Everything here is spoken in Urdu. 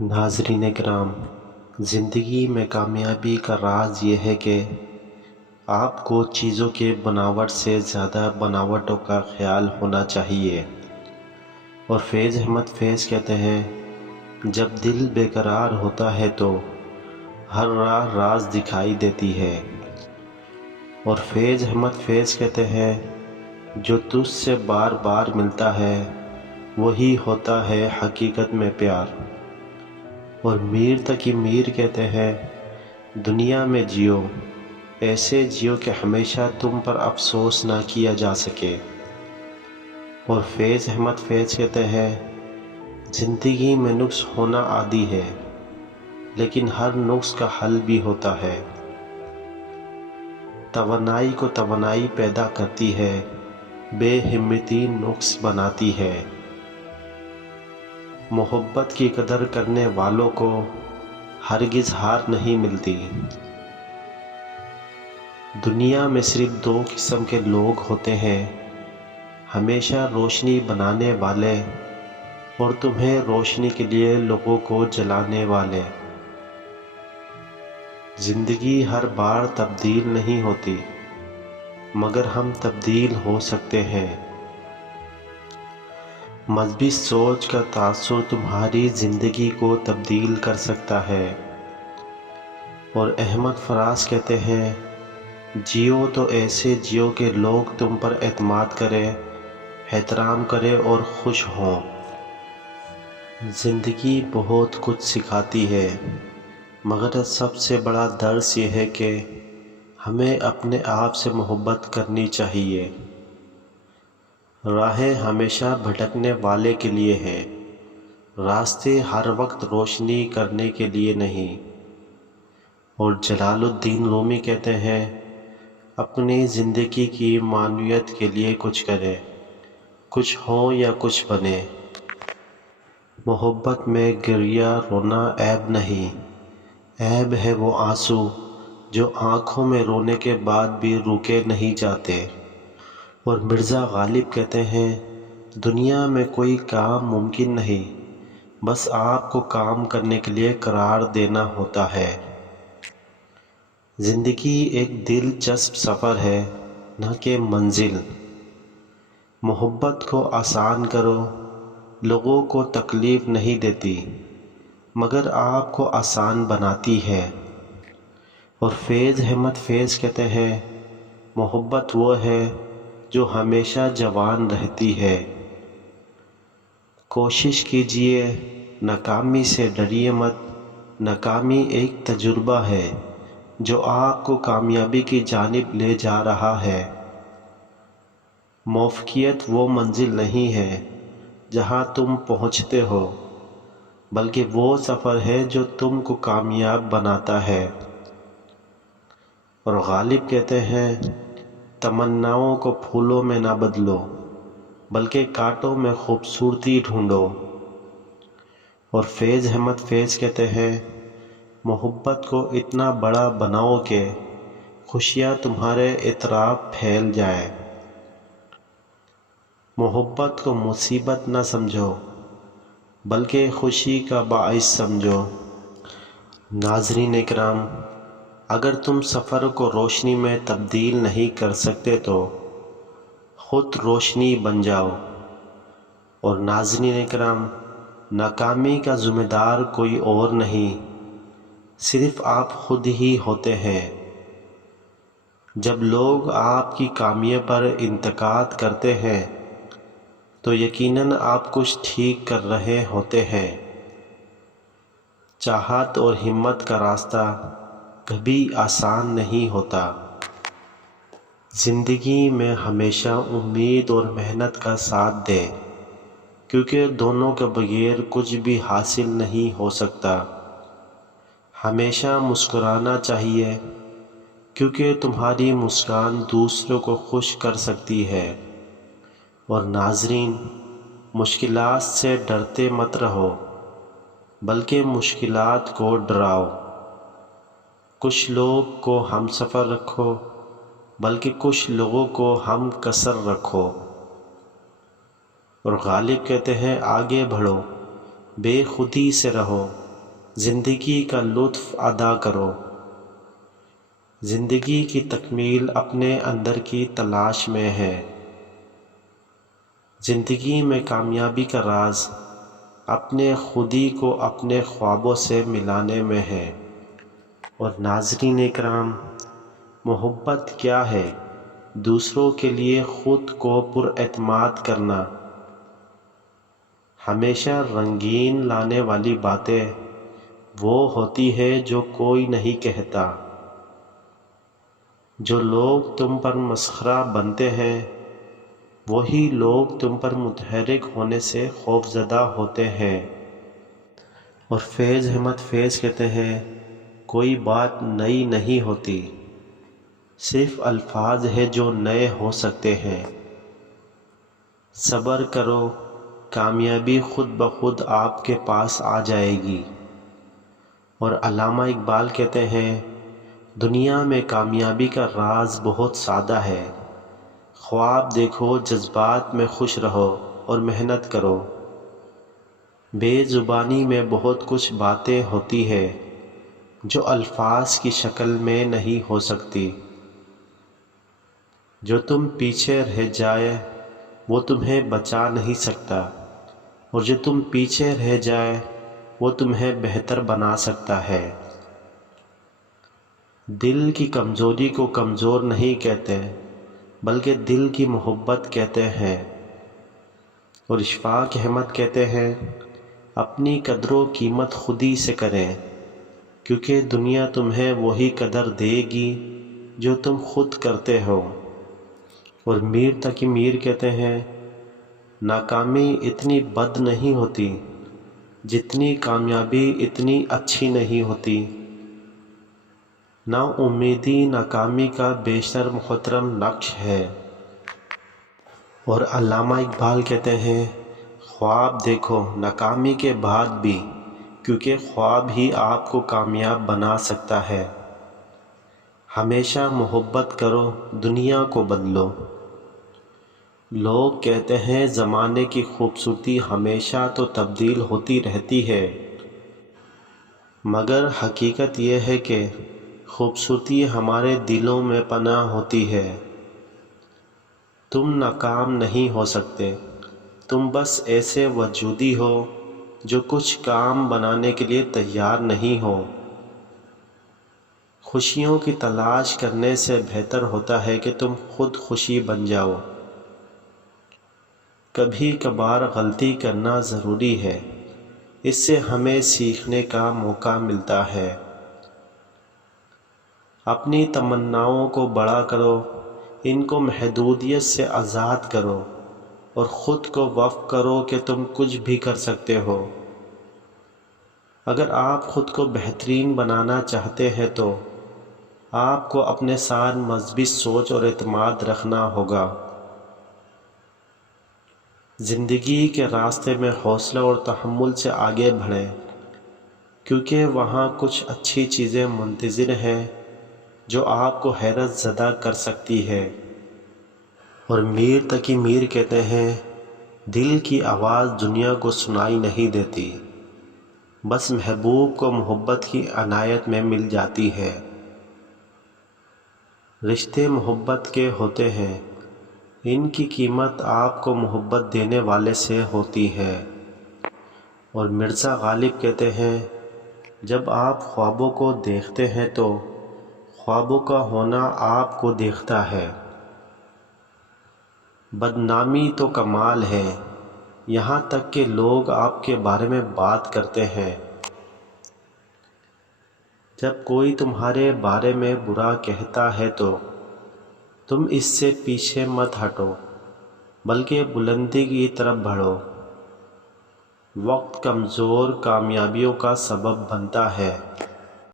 ناظرین کرام، زندگی میں کامیابی کا راز یہ ہے کہ آپ کو چیزوں کے بناوٹ سے زیادہ بناوٹوں کا خیال ہونا چاہیے۔ اور فیض احمد فیض کہتے ہیں، جب دل بے قرار ہوتا ہے تو ہر راہ راز دکھائی دیتی ہے۔ اور فیض احمد فیض کہتے ہیں، جو تجھ سے بار بار ملتا ہے وہی ہوتا ہے حقیقت میں پیار۔ اور میر تقی میر کہتے ہیں، دنیا میں جیو، ایسے جیو کہ ہمیشہ تم پر افسوس نہ کیا جا سکے۔ اور فیض احمد فیض کہتے ہیں، زندگی میں نقص ہونا عادی ہے، لیکن ہر نقص کا حل بھی ہوتا ہے۔ توانائی کو توانائی پیدا کرتی ہے، بے ہمتی نقص بناتی ہے۔ محبت کی قدر کرنے والوں کو ہرگز ہار نہیں ملتی۔ دنیا میں صرف دو قسم کے لوگ ہوتے ہیں، ہمیشہ روشنی بنانے والے اور تمہیں روشنی کے لیے لوگوں کو جلانے والے۔ زندگی ہر بار تبدیل نہیں ہوتی، مگر ہم تبدیل ہو سکتے ہیں۔ مذہبی سوچ کا تاثر تمہاری زندگی کو تبدیل کر سکتا ہے۔ اور احمد فراز کہتے ہیں، جیو تو ایسے جیو کہ لوگ تم پر اعتماد کریں، احترام کریں اور خوش ہوں۔ زندگی بہت کچھ سکھاتی ہے، مگر سب سے بڑا درس یہ ہے کہ ہمیں اپنے آپ سے محبت کرنی چاہیے۔ راہیں ہمیشہ بھٹکنے والے کے لیے ہیں، راستے ہر وقت روشنی کرنے کے لیے نہیں۔ اور جلال الدین رومی کہتے ہیں، اپنی زندگی کی معنویت کے لیے کچھ کریں، کچھ ہو یا کچھ بنے۔ محبت میں گریہ رونا عیب نہیں، عیب ہے وہ آنسو جو آنکھوں میں رونے کے بعد بھی روکے نہیں جاتے۔ اور مرزا غالب کہتے ہیں، دنیا میں کوئی کام ممکن نہیں، بس آپ کو کام کرنے کے لیے قرار دینا ہوتا ہے۔ زندگی ایک دلچسپ سفر ہے، نہ کہ منزل۔ محبت کو آسان کرو، لوگوں کو تکلیف نہیں دیتی، مگر آپ کو آسان بناتی ہے۔ اور فیض احمد فیض کہتے ہیں، محبت وہ ہے جو ہمیشہ جوان رہتی ہے۔ کوشش کیجئے، ناکامی سے ڈریے مت، ناکامی ایک تجربہ ہے جو آپ کو کامیابی کی جانب لے جا رہا ہے۔ موفقیت وہ منزل نہیں ہے جہاں تم پہنچتے ہو، بلکہ وہ سفر ہے جو تم کو کامیاب بناتا ہے۔ اور غالب کہتے ہیں، تمناؤں کو پھولوں میں نہ بدلو، بلکہ کانٹوں میں خوبصورتی ڈھونڈو۔ اور فیض احمد فیض کہتے ہیں، محبت کو اتنا بڑا بناؤ کہ خوشیاں تمہارے اطراف پھیل جائیں۔ محبت کو مصیبت نہ سمجھو، بلکہ خوشی کا باعث سمجھو۔ ناظرین اکرام، اگر تم سفر کو روشنی میں تبدیل نہیں کر سکتے تو خود روشنی بن جاؤ۔ اور ناظرین اکرام، ناکامی کا ذمہ دار کوئی اور نہیں، صرف آپ خود ہی ہوتے ہیں۔ جب لوگ آپ کی کامیوں پر انتقاد کرتے ہیں تو یقیناً آپ کچھ ٹھیک کر رہے ہوتے ہیں۔ چاہت اور ہمت کا راستہ کبھی آسان نہیں ہوتا۔ زندگی میں ہمیشہ امید اور محنت کا ساتھ دیں، کیونکہ دونوں کے بغیر کچھ بھی حاصل نہیں ہو سکتا۔ ہمیشہ مسکرانا چاہیے، کیونکہ تمہاری مسکان دوسروں کو خوش کر سکتی ہے۔ اور ناظرین، مشکلات سے ڈرتے مت رہو، بلکہ مشکلات کو ڈراؤ۔ کچھ لوگ کو ہم سفر رکھو، بلکہ کچھ لوگوں کو ہم کسر رکھو۔ اور غالب کہتے ہیں، آگے بڑھو، بے خودی سے رہو، زندگی کا لطف ادا کرو۔ زندگی کی تکمیل اپنے اندر کی تلاش میں ہے۔ زندگی میں کامیابی کا راز اپنے خودی کو اپنے خوابوں سے ملانے میں ہے۔ اور ناظرین اکرام، محبت کیا ہے؟ دوسروں کے لیے خود کو پر اعتماد کرنا۔ ہمیشہ رنگین لانے والی باتیں وہ ہوتی ہے جو کوئی نہیں کہتا۔ جو لوگ تم پر مسخرہ بنتے ہیں وہی لوگ تم پر متحرک ہونے سے خوفزدہ ہوتے ہیں۔ اور فیض احمد فیض کہتے ہیں، کوئی بات نئی نہیں ہوتی، صرف الفاظ ہے جو نئے ہو سکتے ہیں۔ صبر کرو، کامیابی خود بخود آپ کے پاس آ جائے گی۔ اور علامہ اقبال کہتے ہیں، دنیا میں کامیابی کا راز بہت سادہ ہے، خواب دیکھو، جذبات میں خوش رہو اور محنت کرو۔ بے زبانی میں بہت کچھ باتیں ہوتی ہے جو الفاظ کی شکل میں نہیں ہو سکتی۔ جو تم پیچھے رہ جائے وہ تمہیں بچا نہیں سکتا، اور جو تم پیچھے رہ جائے وہ تمہیں بہتر بنا سکتا ہے۔ دل کی کمزوری کو کمزور نہیں کہتے بلکہ دل کی محبت کہتے ہیں۔ اور اشفاق احمد کہتے ہیں، اپنی قدر و قیمت خودی سے کریں، کیونکہ دنیا تمہیں وہی قدر دے گی جو تم خود کرتے ہو۔ اور میر تقی میر کہتے ہیں، ناکامی اتنی بد نہیں ہوتی جتنی کامیابی اتنی اچھی نہیں ہوتی۔ نا امیدی ناکامی کا بیشتر محترم نقش ہے۔ اور علامہ اقبال کہتے ہیں، خواب دیکھو ناکامی کے بعد بھی، کیونکہ خواب ہی آپ کو کامیاب بنا سکتا ہے۔ ہمیشہ محبت کرو، دنیا کو بدلو۔ لوگ کہتے ہیں زمانے کی خوبصورتی ہمیشہ تو تبدیل ہوتی رہتی ہے، مگر حقیقت یہ ہے کہ خوبصورتی ہمارے دلوں میں پناہ ہوتی ہے۔ تم ناکام نہیں ہو سکتے، تم بس ایسے وجودی ہو جو کچھ کام بنانے کے لیے تیار نہیں ہو۔ خوشیوں کی تلاش کرنے سے بہتر ہوتا ہے کہ تم خود خوشی بن جاؤ۔ کبھی کبھار غلطی کرنا ضروری ہے، اس سے ہمیں سیکھنے کا موقع ملتا ہے۔ اپنی تمناؤں کو بڑا کرو، ان کو محدودیت سے آزاد کرو، اور خود کو وقف کرو کہ تم کچھ بھی کر سکتے ہو۔ اگر آپ خود کو بہترین بنانا چاہتے ہیں تو آپ کو اپنے ساتھ مثبت سوچ اور اعتماد رکھنا ہوگا۔ زندگی کے راستے میں حوصلہ اور تحمل سے آگے بڑھیں، کیونکہ وہاں کچھ اچھی چیزیں منتظر ہیں جو آپ کو حیرت زدہ کر سکتی ہے۔ اور میر تقی میر کہتے ہیں، دل کی آواز دنیا کو سنائی نہیں دیتی، بس محبوب کو محبت کی عنایت میں مل جاتی ہے۔ رشتے محبت کے ہوتے ہیں، ان کی قیمت آپ کو محبت دینے والے سے ہوتی ہے۔ اور مرزا غالب کہتے ہیں، جب آپ خوابوں کو دیکھتے ہیں تو خوابوں کا ہونا آپ کو دیکھتا ہے۔ بدنامی تو کمال ہے، یہاں تک کہ لوگ آپ کے بارے میں بات کرتے ہیں۔ جب کوئی تمہارے بارے میں برا کہتا ہے تو تم اس سے پیچھے مت ہٹو، بلکہ بلندی کی طرف بڑھو۔ وقت کمزور کامیابیوں کا سبب بنتا ہے۔